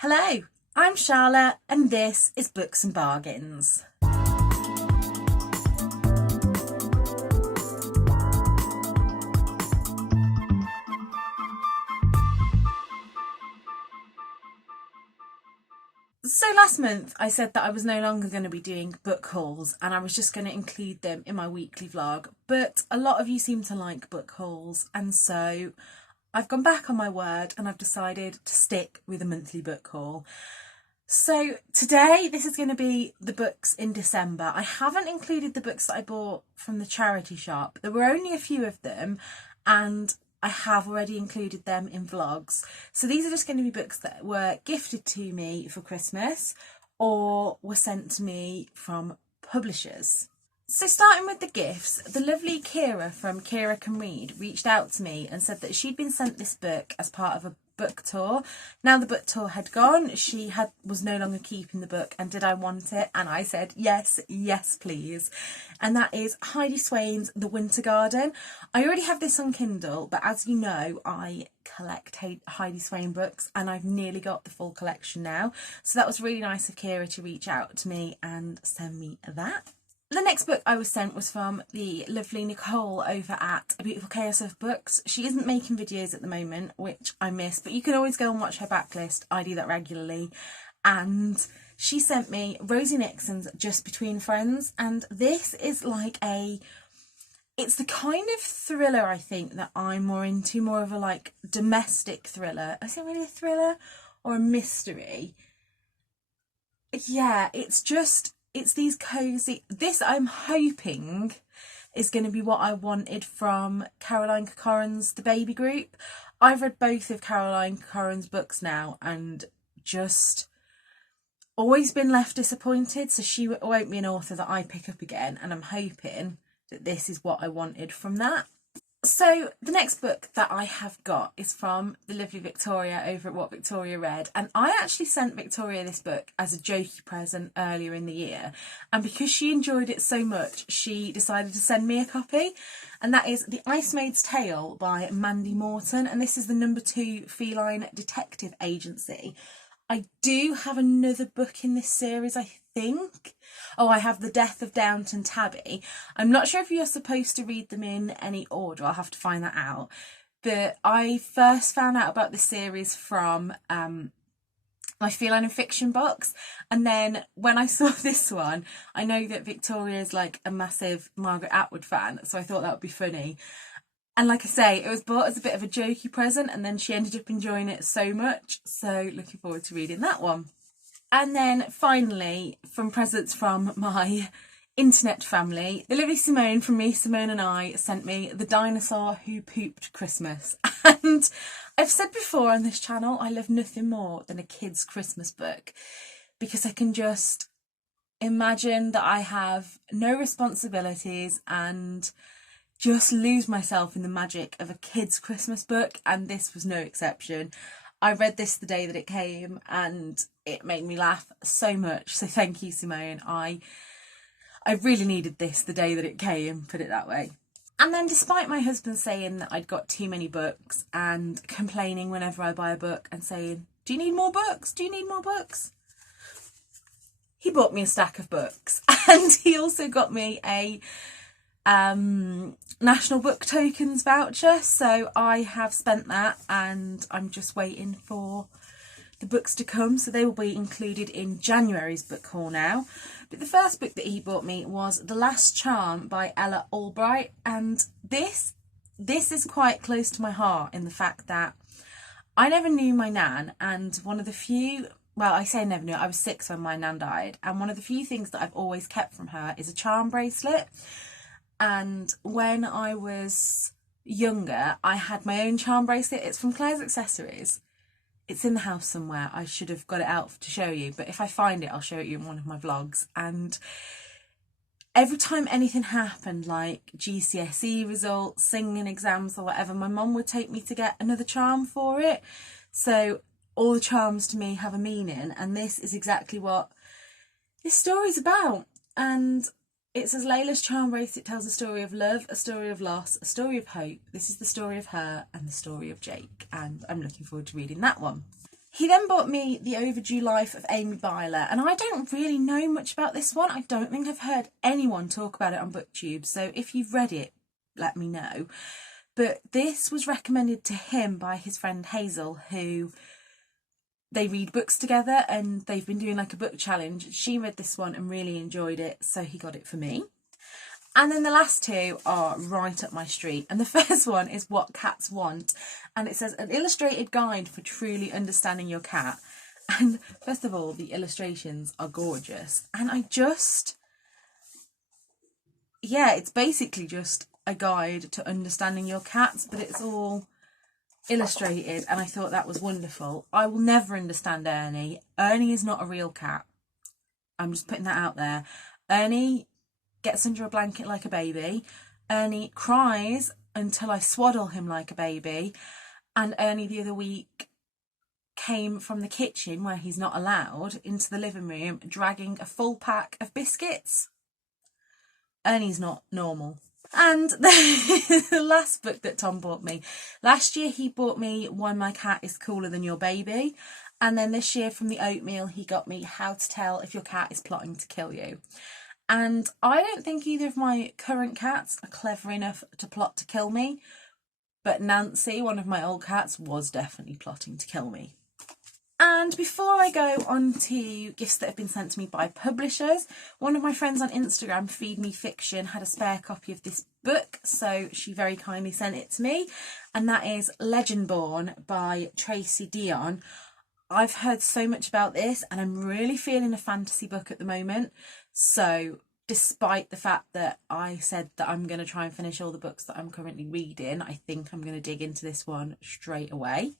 Hello, I'm Charlotte and this is Books and Bargains. So last month I said that I was no longer going to be doing book hauls and I was just going to include them in my weekly vlog, but a lot of you seem to like book hauls, and so I've gone back on my word and I've decided to stick with a monthly book haul. So today this is going to be the books in December. I haven't included the books that I bought from the charity shop. There were only a few of them and I have already included them in vlogs. So these are just going to be books that were gifted to me for Christmas or were sent to me from publishers. So starting with the gifts, the lovely Kira from Kira Can Read reached out to me and said that she'd been sent this book as part of a book tour. Now the book tour had gone, she was no longer keeping the book, and did I want it? And I said yes please. And that is Heidi Swain's The Winter Garden. I already have this on Kindle, but as you know, I collect Heidi Swain books and I've nearly got the full collection now. So that was really nice of Kira to reach out to me and send me that. The next book I was sent was from the lovely Nicole over at A Beautiful Chaos of Books. She isn't making videos at the moment, which I miss, but you can always go and watch her backlist. I do that regularly. And she sent me Rosie Nixon's Just Between Friends, and this is like it's the kind of thriller I think that I'm more into, more of a like domestic thriller. Is it really a thriller or a mystery? Yeah, it's these cozy, this I'm hoping is going to be what I wanted from Caroline Corcoran's The Baby Group. I've read both of Caroline Corcoran's books now and just always been left disappointed, so she won't be an author that I pick up again, and I'm hoping that this is what I wanted from that. So the next book that I have got is from the lovely Victoria over at What Victoria Read, and I actually sent Victoria this book as a jokey present earlier in the year, and because she enjoyed it so much she decided to send me a copy, and that is The Ice Maid's Tale by Mandy Morton, and this is the #2 feline detective agency. I do have another book in this series, I think. Oh, I have The Death of Downton Tabby. I'm not sure if you're supposed to read them in any order. I'll have to find that out. But I first found out about this series from my feline and fiction box, and then when I saw this one, I know that Victoria is like a massive Margaret Atwood fan, so I thought that would be funny. And like I say, it was bought as a bit of a jokey present, and then she ended up enjoying it so much. So looking forward to reading that one. And then finally, from presents from my internet family, the lovely Simone from Simone and I sent me The Dinosaur Who Pooped Christmas. And I've said before on this channel, I love nothing more than a kid's Christmas book, because I can just imagine that I have no responsibilities and just lose myself in the magic of a kid's Christmas book, and this was no exception. I read this the day that it came and it made me laugh so much, so thank you, Simone. I really needed this the day that it came, put it that way. And then despite my husband saying that I'd got too many books and complaining whenever I buy a book and saying, do you need more books? Do you need more books? He bought me a stack of books, and he also got me a National Book Tokens voucher, so I have spent that and I'm just waiting for the books to come, so they will be included in January's book haul now. But the first book that he bought me was The Last Charm by Ella Albright, and this is quite close to my heart in the fact that I never knew my nan, and one of the few, well, I say never knew, I was 6 when my nan died, and one of the few things that I've always kept from her is a charm bracelet. And when I was younger, I had my own charm bracelet. It's from Claire's Accessories. It's in the house somewhere. I should have got it out to show you, but if I find it, I'll show it you in one of my vlogs. And every time anything happened, like GCSE results, singing exams or whatever, my mum would take me to get another charm for it. So all the charms to me have a meaning, and this is exactly what this story's about. And it says Layla's charm bracelet tells a story of love, a story of loss, a story of hope. This is the story of her and the story of Jake, and I'm looking forward to reading that one. He then bought me The Overdue Life of Amy Byler, and I don't really know much about this one. I don't think I've heard anyone talk about it on BookTube, so if you've read it, let me know. But this was recommended to him by his friend Hazel, who they read books together and they've been doing like a book challenge. She read this one and really enjoyed it, so he got it for me. And then the last two are right up my street. And the first one is What Cats Want. And it says, an illustrated guide for truly understanding your cat. And first of all, the illustrations are gorgeous. And it's basically just a guide to understanding your cats, but it's all illustrated. And I thought that was wonderful. I will never understand Ernie. Ernie is not a real cat. I'm just putting that out there. Ernie gets under a blanket like a baby. Ernie cries until I swaddle him like a baby. And Ernie the other week came from the kitchen, where he's not allowed, into the living room dragging a full pack of biscuits. Ernie's not normal. And the last book that Tom bought me. Last year he bought me Why My Cat Is Cooler Than Your Baby. And then this year from the Oatmeal he got me How to Tell If Your Cat Is Plotting to Kill You. And I don't think either of my current cats are clever enough to plot to kill me. But Nancy, one of my old cats, was definitely plotting to kill me. And before I go on to gifts that have been sent to me by publishers, one of my friends on Instagram, Feed Me Fiction, had a spare copy of this book, so she very kindly sent it to me. And that is Legendborn by Tracy Dion. I've heard so much about this and I'm really feeling a fantasy book at the moment. So despite the fact that I said that I'm going to try and finish all the books that I'm currently reading, I think I'm going to dig into this one straight away.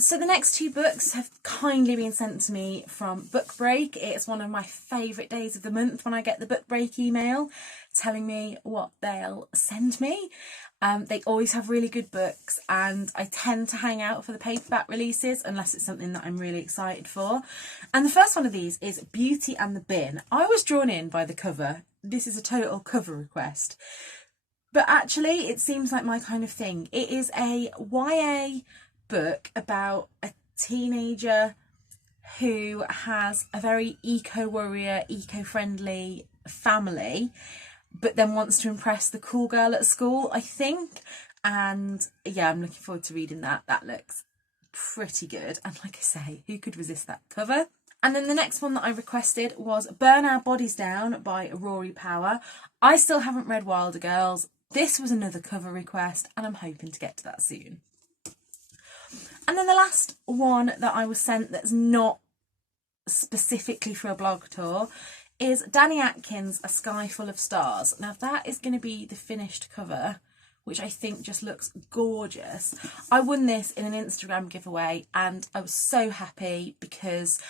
So the next two books have kindly been sent to me from Book Break. It's one of my favourite days of the month when I get the Book Break email telling me what they'll send me. They always have really good books and I tend to hang out for the paperback releases unless it's something that I'm really excited for. And the first one of these is Beauty and the Bin. I was drawn in by the cover. This is a total cover request. But actually it seems like my kind of thing. It is a YA book about a teenager who has a very eco-warrior, eco-friendly family, but then wants to impress the cool girl at school, I think. And yeah, I'm looking forward to reading that. That looks pretty good. And like I say, who could resist that cover? And then the next one that I requested was Burn Our Bodies Down by Rory Power. I still haven't read Wilder Girls. This was another cover request and I'm hoping to get to that soon. And then the last one that I was sent that's not specifically for a blog tour is Danny Atkins' A Sky Full of Stars. Now that is going to be the finished cover, which I think just looks gorgeous. I won this in an Instagram giveaway and I was so happy because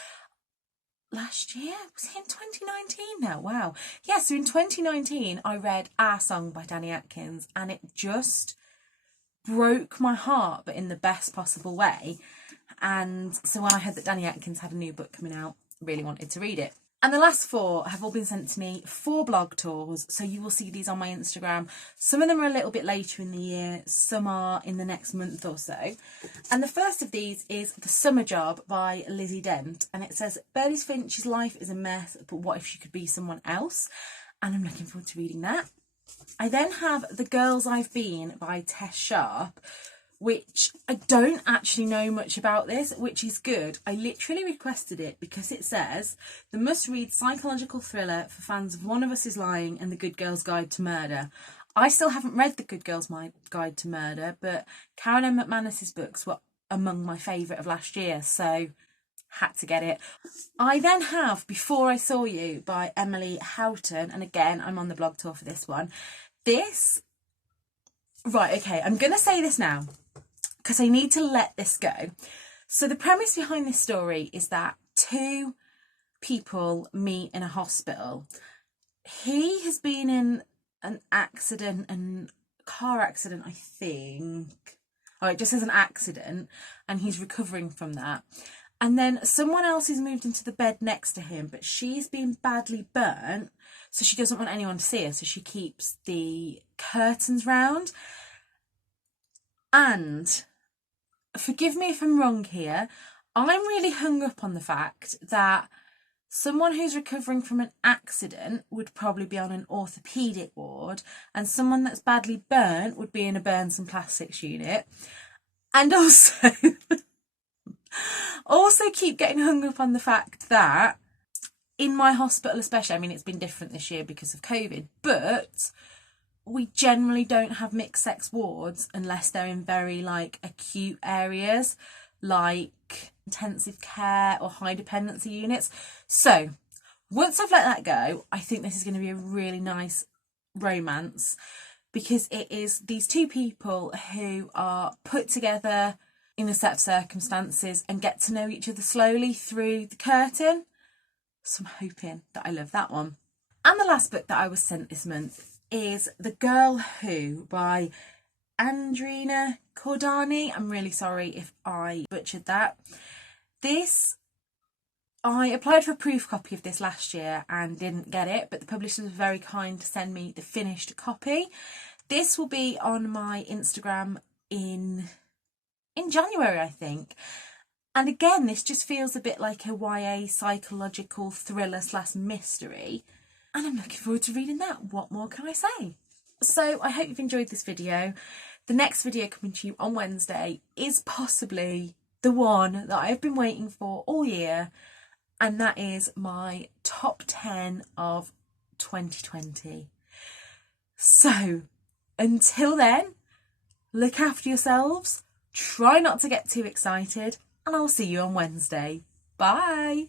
last year, was it in 2019 now? Wow. Yeah, so in 2019 I read Our Song by Danny Atkins and it just broke my heart, but in the best possible way. And so when I heard that Danny Atkins had a new book coming out, really wanted to read it. And the last four have all been sent to me for blog tours, so you will see these on my Instagram. Some of them are a little bit later in the year, some are in the next month or so. And the first of these is The Summer Job by Lizzie Dent, and it says, Bernice Finch's life is a mess, but what if she could be someone else? And I'm looking forward to reading that. I then have The Girls I've Been by Tess Sharp, which I don't actually know much about this, which is good. I literally requested it because it says, the must-read psychological thriller for fans of One of Us is Lying and The Good Girl's Guide to Murder. I still haven't read The Good Girl's Guide to Murder, but Karen M. McManus's books were among my favourite of last year, so had to get it. I then have Before I Saw You by Emily Houghton, and again, I'm on the blog tour for this one. Right, okay, I'm going to say this now because I need to let this go. So the premise behind this story is that two people meet in a hospital. He has been in an car accident, I think. Oh, it just says an accident, and he's recovering from that. And then someone else has moved into the bed next to him, but she's been badly burnt, so she doesn't want anyone to see her, so she keeps the curtains round. And forgive me if I'm wrong here, I'm really hung up on the fact that someone who's recovering from an accident would probably be on an orthopaedic ward, and someone that's badly burnt would be in a burns and plastics unit. And also keep getting hung up on the fact that in my hospital especially, I mean, it's been different this year because of COVID, but we generally don't have mixed sex wards unless they're in very like acute areas like intensive care or high dependency units. So once I've let that go, I think this is going to be a really nice romance, because it is these two people who are put together in a set of circumstances and get to know each other slowly through the curtain. So I'm hoping that I love that one. And the last book that I was sent this month is The Girl Who by Andrina Cordani. I'm really sorry if I butchered that. I applied for a proof copy of this last year and didn't get it, but the publisher was very kind to send me the finished copy. This will be on my Instagram in January, I think. And again, this just feels a bit like a YA psychological thriller / mystery. And I'm looking forward to reading that. What more can I say? So I hope you've enjoyed this video. The next video coming to you on Wednesday is possibly the one that I've been waiting for all year. And that is my top 10 of 2020. So until then, look after yourselves. Try not to get too excited. And I'll see you on Wednesday. Bye.